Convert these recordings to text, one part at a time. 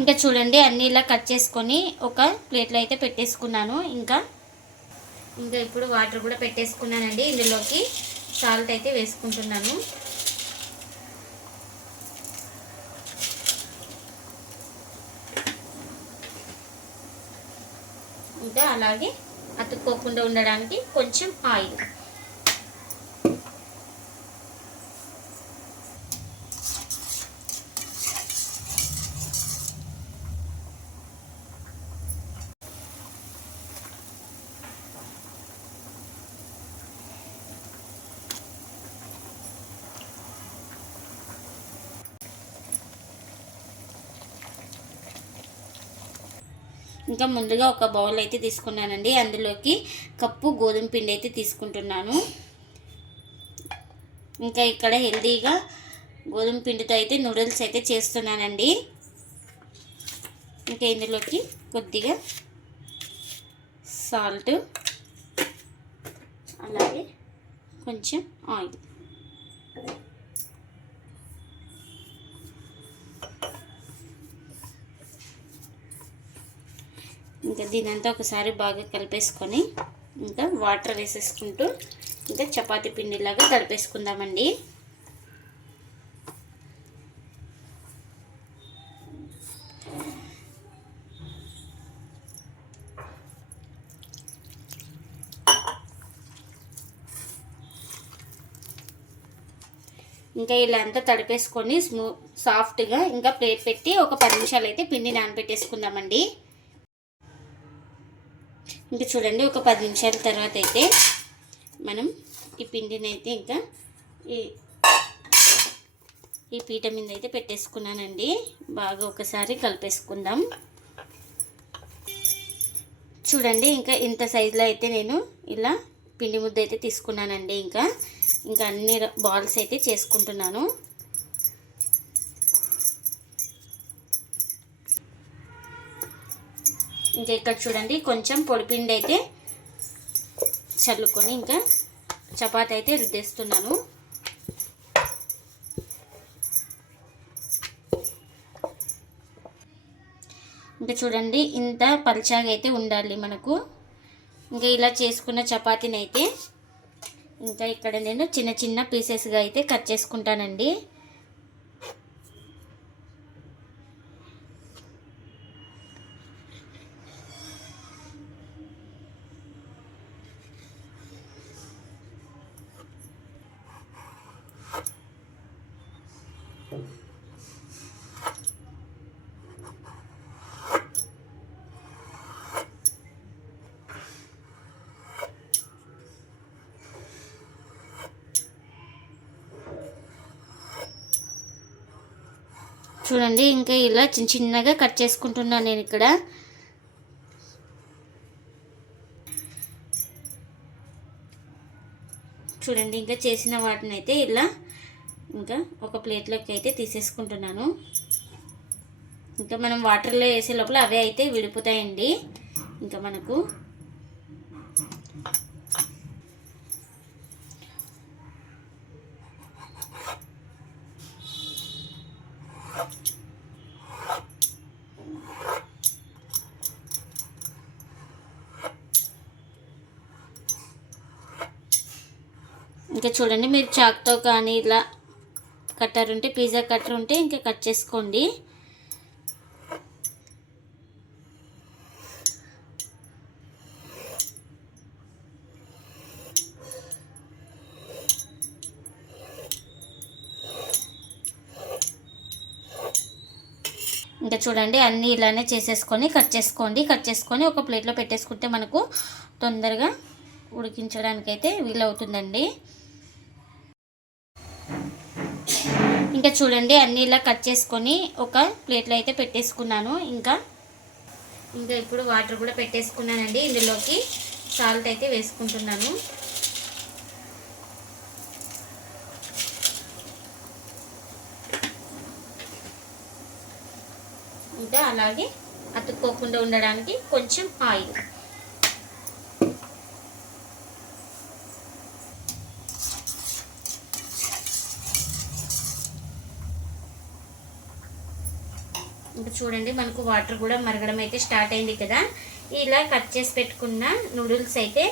ఇంకా చూడండి అన్నీ ఇలా కట్ చేసుకొని ఒక ప్లేట్లో అయితే పెట్టేసుకున్నాను. ఇంకా ఇంకా ఇప్పుడు వాటర్ కూడా పెట్టేసుకున్నానండి. ఇందులోకి సాల్ట్ అయితే వేసుకుంటున్నాను. ఇంకా అలాగే అతుక్కోకుండా ఉండడానికి కొంచెం ఆయిల్. ఇంకా ముందుగా ఒక బౌల్ అయితే తీసుకున్నానండి. అందులోకి కప్పు గోధుమ పిండి అయితే తీసుకుంటున్నాను. ఇంకా ఇక్కడ హెల్తీగా గోధుమ పిండితో అయితే నూడిల్స్ అయితే చేస్తున్నానండి. ఇంకా ఇందులోకి కొద్దిగా సాల్ట్ అలాగే కొంచెం ఆయిల్. ఇంకా దీనంతా ఒకసారి బాగా కలిపేసుకొని ఇంకా వాటర్ వేసేసుకుంటూ ఇంకా చపాతీ పిండిలాగా కలిపేసుకుందామండి ఇంకా ఇలా అంతా తడిపేసుకొని స్మూ సాఫ్ట్గా ఇంకా ప్లేట్ పెట్టి ఒక పది నిమిషాలు అయితే పిండి నానబెట్టేసుకుందామండి. ఇంకా చూడండి ఒక పది నిమిషాల తర్వాత అయితే మనం ఈ పిండిని అయితే ఇంకా ఈ ఈ పీట మీద అయితే పెట్టేసుకున్నానండి. బాగా ఒకసారి కలిపేసుకుందాం. చూడండి ఇంకా ఇంత సైజులో అయితే నేను ఇలా పిండి ముద్ద అయితే తీసుకున్నానండి. ఇంకా ఇంకా అన్ని బాల్స్ అయితే చేసుకుంటున్నాను. ఇంకా ఇక్కడ చూడండి కొంచెం పొడిపిండి అయితే చల్లుకొని ఇంకా చపాతి అయితే రుద్దేస్తున్నాను. ఇంకా చూడండి ఇంత పల్చాగా అయితే ఉండాలి మనకు. ఇంకా ఇలా చేసుకున్న చపాతీని అయితే ఇంకా ఇక్కడ నేను చిన్న చిన్న పీసెస్గా అయితే కట్ చేసుకుంటానండి. చూడండి ఇంకా ఇలా చిన్న చిన్నగా కట్ చేసుకుంటున్నాను నేను ఇక్కడ. చూడండి ఇంకా చేసిన వాటిని అయితే ఇలా ఇంకా ఒక ప్లేట్లోకి అయితే తీసేసుకుంటున్నాను. ఇంకా మనం వాటర్లో వేసే లోపల అవే అయితే విడిపోతాయండి. ఇంకా మనకు ఇంకా చూడండి మీరు చాక్తో కానీ ఇలా కట్టర్ ఉంటే పిజ్జా కట్టర్ ఉంటే ఇంకా కట్ చేసుకోండి. ఇంకా చూడండి అన్నీ ఇలానే చేసేసుకొని కట్ చేసుకోండి. కట్ చేసుకొని ఒక ప్లేట్లో పెట్టేసుకుంటే మనకు తొందరగా ఉడికించడానికైతే వీలవుతుందండి. ఇంకా చూడండి అన్నీ ఇలా కట్ చేసుకొని ఒక ప్లేట్లో అయితే పెట్టేసుకున్నాను. ఇంకా ఇంకా ఇప్పుడు వాటర్ కూడా పెట్టేసుకున్నానండి. ఇందులోకి సాల్ట్ అయితే వేసుకుంటున్నాను. ఇంకా అలాగే అతుక్కోకుండా ఉండడానికి కొంచెం ఆయిల్. ఇప్పుడు చూడండి మనకు వాటర్ కూడా మరగడం అయితే స్టార్ట్ అయింది కదా. ఇలా కట్ చేసి పెట్టుకున్న నూడిల్స్ అయితే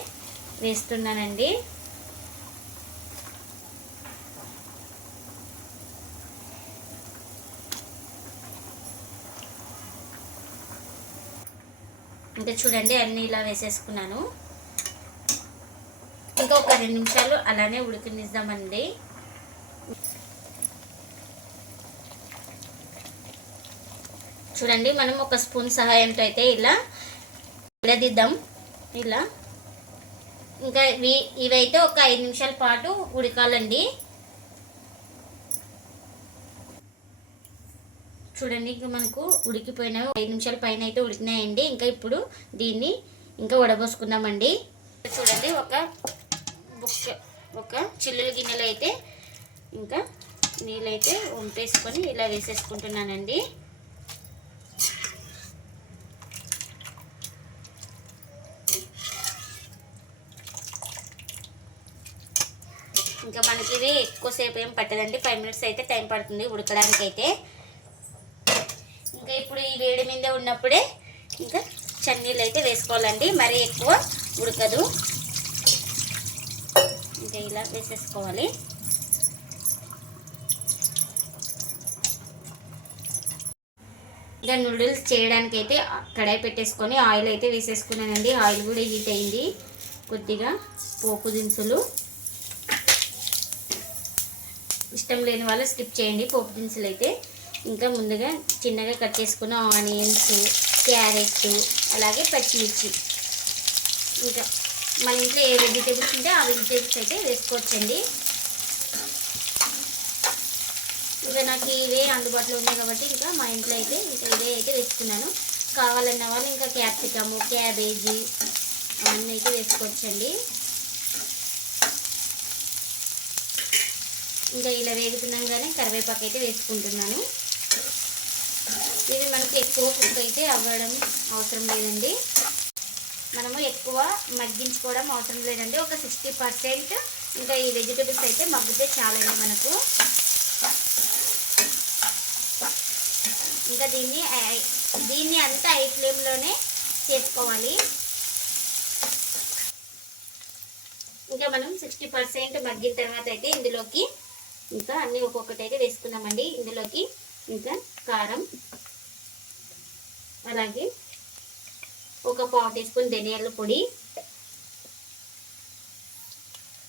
వేస్తున్నానండి. ఇంకా చూడండి అన్నీ ఇలా వేసేసుకున్నాను. ఇంకా ఒక రెండు నిమిషాలు అలానే ఉడికినిద్దామండి. చూడండి మనం ఒక స్పూన్ సహాయంతో అయితే ఇలా విడదిద్దాం. ఇలా. ఇంకా ఇవి ఇవైతే ఒక ఐదు నిమిషాల పాటు ఉడకాలండి. చూడండి ఇంకా మనకు ఉడికిపోయిన ఐదు నిమిషాల పైన అయితే ఉడికినాయండి. ఇంకా ఇప్పుడు దీన్ని ఇంకా వడబోసుకుందామండి. చూడండి ఒక బుక్క ఒక చిల్లుల గిన్నెలు అయితే ఇంకా నీళ్ళైతే వంపేసుకొని ఇలా వేసేసుకుంటున్నానండి. ఇంకా మనకి ఇది ఎక్కువసేపు ఏం పట్టదండి. ఫైవ్ మినిట్స్ అయితే టైం పడుతుంది ఉడకడానికి అయితే ఇంకా ఇప్పుడు ఈ వేడి మీద ఉన్నప్పుడే ఇంకా చన్నీళ్ళు అయితే వేసుకోవాలండి. మరీ ఎక్కువ ఉడకదు. ఇంకా ఇలా వేసేసుకోవాలి. ఇంకా నూడిల్స్ చేయడానికి అయితే కడాయి పెట్టేసుకొని ఆయిల్ అయితే వేసేసుకున్నానండి. ఆయిల్ కూడా హీట్ అయింది. కొద్దిగా పోపు దినుసులు. ఇష్టం లేని వాళ్ళు స్కిప్ చేయండి పోపు దినుసులు అయితే. ఇంకా ముందుగా చిన్నగా కట్ చేసుకున్న ఆనియన్స్ క్యారెట్ అలాగే పచ్చిమిర్చి. ఇంకా మన ఇంట్లో ఏ వెజిటేబుల్స్ ఉంటే ఆ వెజిటేబుల్స్ అయితే వేసుకోవచ్చండి. ఇంకా నాకు ఇవే అందుబాటులో ఉన్నాయి కాబట్టి ఇంకా మా ఇంట్లో అయితే ఇంకా ఇవే అయితే వేసుకున్నాను. కావాలన్న వాళ్ళు ఇంకా క్యాప్సికము క్యాబేజీ అవన్నీ అయితే వేసుకోవచ్చండి. ఇంకా ఇలా వేగుతున్నాగానే కరివేపాకు అయితే వేసుకుంటున్నాను. ఇది మనకి ఎక్కువ కుక్ అయితే అవ్వడం అవసరం లేదండి. మనము ఎక్కువ మగ్గించుకోవడం అవసరం లేదండి. ఒక సిక్స్టీ పర్సెంట్ ఇంకా ఈ వెజిటేబుల్స్ అయితే మగ్గితే చాలండి మనకు. ఇంకా దీన్ని ఐ- దీన్ని అంతా ఐ ఫ్లేమ్లోనే చేసుకోవాలి. ఇంకా మనం సిక్స్టీ పర్సెంట్ మగ్గిన తర్వాత అయితే ఇందులోకి ఇంకా అన్నీ ఒక్కొక్కటి అయితే వేసుకున్నామండి. ఇందులోకి ఇంకా కారం అలాగే ఒక పావు టీ స్పూన్ ధనియాల పొడి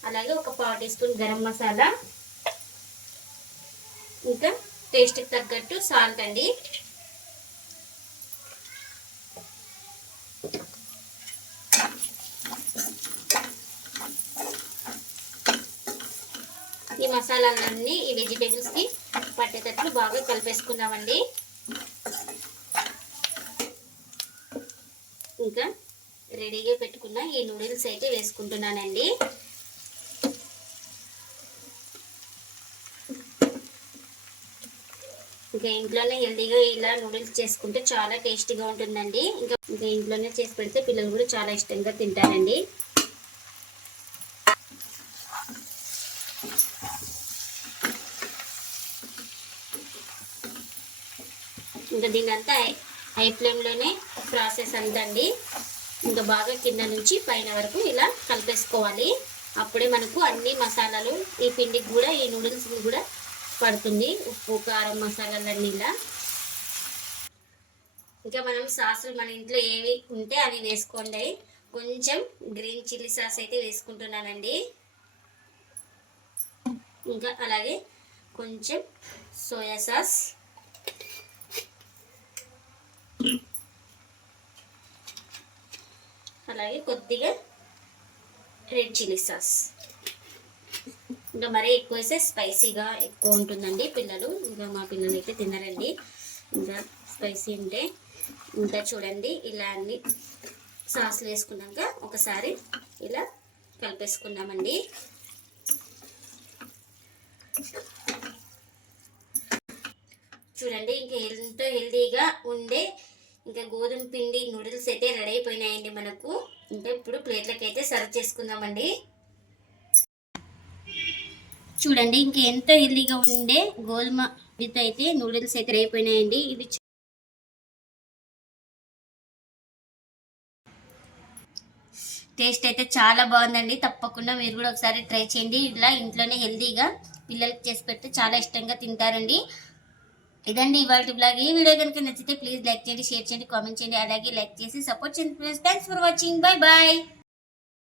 అలాగే ఒక పావు టీ స్పూన్ గరం మసాలా ఇంకా టేస్ట్కి తగ్గట్టు సాల్ట్ అండి. ఈ మసాలాలన్నీ ఈ వెజిటేబుల్స్కి పట్టేటట్లు బాగా కలిపేసుకుందామండి. ఇంకా రెడీగా పెట్టుకున్న ఈ నూడిల్స్ అయితే వేసుకుంటున్నానండి. ఇంకా ఇంట్లోనే హెల్దీగా ఇలా నూడిల్స్ చేసుకుంటే చాలా టేస్టీగా ఉంటుందండి. ఇంకా ఇంకా ఇంట్లోనే చేసి పెడితే పిల్లలు కూడా చాలా ఇష్టంగా తింటారండి. ఇంకా దీని అంతా హై ఫ్లేమ్లోనే ప్రాసెస్ అంతండి. ఇంకా బాగా కింద నుంచి పైన వరకు ఇలా కలిపేసుకోవాలి. అప్పుడే మనకు అన్ని మసాలాలు ఈ పిండికి కూడా ఈ నూడిల్స్ కూడా పడుతుంది. ఉప్పు కారం మసాలాలన్నీ ఇలా. ఇంకా మనం సాసులు మన ఇంట్లో ఏవి ఉంటే అవి వేసుకోండి. కొంచెం గ్రీన్ చిల్లీ సాస్ అయితే వేసుకుంటున్నానండి. ఇంకా అలాగే కొంచెం సోయా సాస్. అలాగే కొద్దిగా రెడ్ చిల్లీ సాస్. ఇంకా మరీ ఎక్కువ వేస్తే స్పైసీగా ఎక్కువ ఉంటుందండి పిల్లలు. ఇంకా మా పిల్లలు అయితే తినరండి. ఇంకా స్పైసీ ఉంటే ఇంకా చూడండి ఇలా అన్ని సాస్లు వేసుకున్నాక ఒకసారి ఇలా కలిపేసుకుందామండి. చూడండి ఇంకా ఎంతో హెల్తీగా ఉండే ఇంకా గోధుమ పిండి నూడిల్స్ అయితే రెడీ అయిపోయినాయండి మనకు. ఇంకా ఇప్పుడు ప్లేట్లకి అయితే సర్వ్ చేసుకుందామండి. చూడండి ఇంకా ఎంత హెల్దీగా ఉండే గోధుమ విత్ అయితే నూడిల్స్ అయితే రెడీ అయిపోయినాయండి. ఇవి టేస్ట్ అయితే చాలా బాగుందండి. తప్పకుండా మీరు కూడా ఒకసారి ట్రై చేయండి. ఇలా ఇంట్లోనే హెల్దీగా పిల్లలకి చేసి పెడితే చాలా ఇష్టంగా తింటారండి. ఇదండి ఇవాళ బ్లాగ్. ఈ వీడియో కనుక నచ్చితే ప్లీజ్ లైక్ చేయండి షేర్ చేయండి కామెంట్ చేయండి. అలాగే లైక్ చేసి సపోర్ట్ చేయండి thanks for watching bye bye